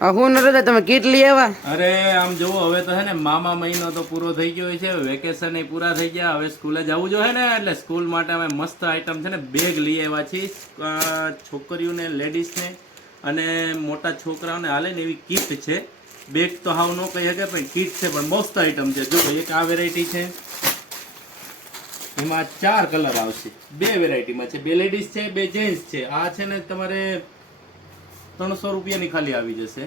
હું નરેશ તમે કીટ લઈ આવ્યા? અરે આમ જોવો હવે તો હે ને મામા મહિનો તો પૂરો થઈ ગયો છે, વેકેશન એ પૂરા થઈ ગયા, હવે સ્કૂલે જવું જોઈએ ને એટલે સ્કૂલ માટે અમે મસ્ત આઈટમ છે ને બેગ લઈ આવ્યા છીએ, છોકરીઓને લેડીઝને અને મોટા છોકરાઓને હાલે ને એવી કીટ છે. બેગ તો હાવ ન કહી શકે પણ કીટ છે, પણ મસ્ત આઈટમ છે. જો એક આ વેરાયટી છે, એમાં 4 કલર આવશે, 2 વેરાયટીમાં છે, 2 લેડીઝ છે 2 જેન્ટ્સ છે. આ છે ને તમારે 300 રૂપિયાની ખાલી આવી જશે.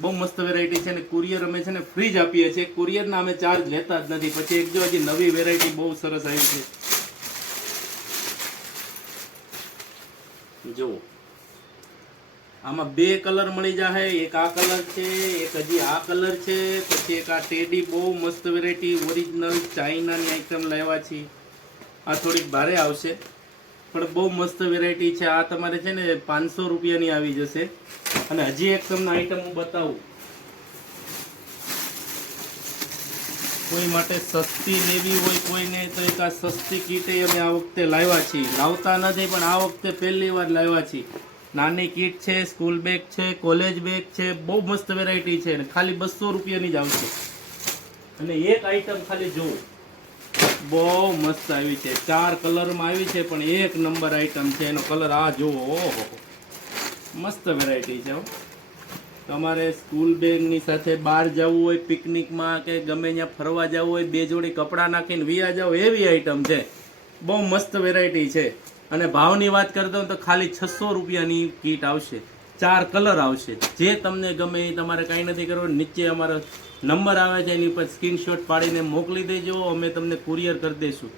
બહુ મસ્ત વેરાયટી છે ને કુરિયર અમે છે ને ફ્રી જ આપીએ છીએ, કુરિયરના અમે ચાર્જ લેતા જ નથી. પછી એક જો હજી નવી વેરાયટી બહુ સરસ આવી છે, જો આમાં 2 કલર મળી જાય. એક આ કલર છે, એક હજી આ કલર છે, પછી એક આ ટેડી. બહુ મસ્ત વેરાયટી, ઓરિજિનલ ચાઇનાની આઈટમ લાવ્યા છીએ. આ થોડીક ભારે આવશે પણ બહુ મસ્ત વેરાયટી છે. આ તમારે છે ને 500 રૂપિયાની આવી જશે. અને હજી એક તમને આઈટમ હું બતાવું, કોઈ માટે સસ્તી લેવી હોય કોઈને તો એક આ સસ્તી કીટ અમે આ વખતે લાવ્યા છીએ. લાવતા નથી પણ આ વખતે પહેલી વાર લાવ્યા છીએ. નાની કીટ છે, સ્કૂલ બેગ છે, કોલેજ બેગ છે, બહુ મસ્ત વેરાયટી છે અને ખાલી 200 રૂપિયાની જ આવશે. અને એક આઈટમ ખાલી જોવો, બહુ મસ્ત આવી છે, 4 કલરમાં આવી છે પણ એક નંબર આઈટમ છે. એનો કલર આ જોવો, ઓહો મસ્ત વેરાયટી છે. તમારે સ્કૂલ બેગની સાથે બહાર જવું હોય, પિકનિકમાં કે ગમે ત્યાં ફરવા જવું હોય, 2 જોડી કપડાં નાખીને વિયા જાવ એવી આઈટમ છે. બહુ મસ્ત વેરાયટી છે. અને ભાવની વાત કરતો તો ખાલી 600 રૂપિયાની કીટ આવશે, 4 કલર આવશે. જે તમને ગમે એ તમારે કાંઈ નથી કરવું, નીચે અમારો નંબર આવે છે એની ઉપર સ્ક્રીનશોટ પાડીને મોકલી દેજો, અમે તમને કુરિયર કરી દઈશું.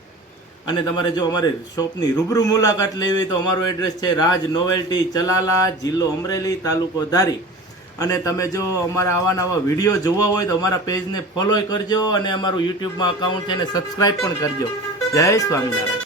અને તમારે જો અમારે શોપની રૂબરૂ મુલાકાત લેવી હોય તો અમારું એડ્રેસ છે રાજ નોવેલ્ટી, ચલાલા, જિલ્લો અમરેલી, તાલુકો ધારી. અને તમે જો અમારા આવા નવા વિડીયો જોવા હોય તો અમારા પેજને ફોલો કરજો અને અમારું યુટ્યુબમાં અકાઉન્ટ છે એને સબસ્ક્રાઈબ પણ કરજો. જય સ્વામિનારાયણ.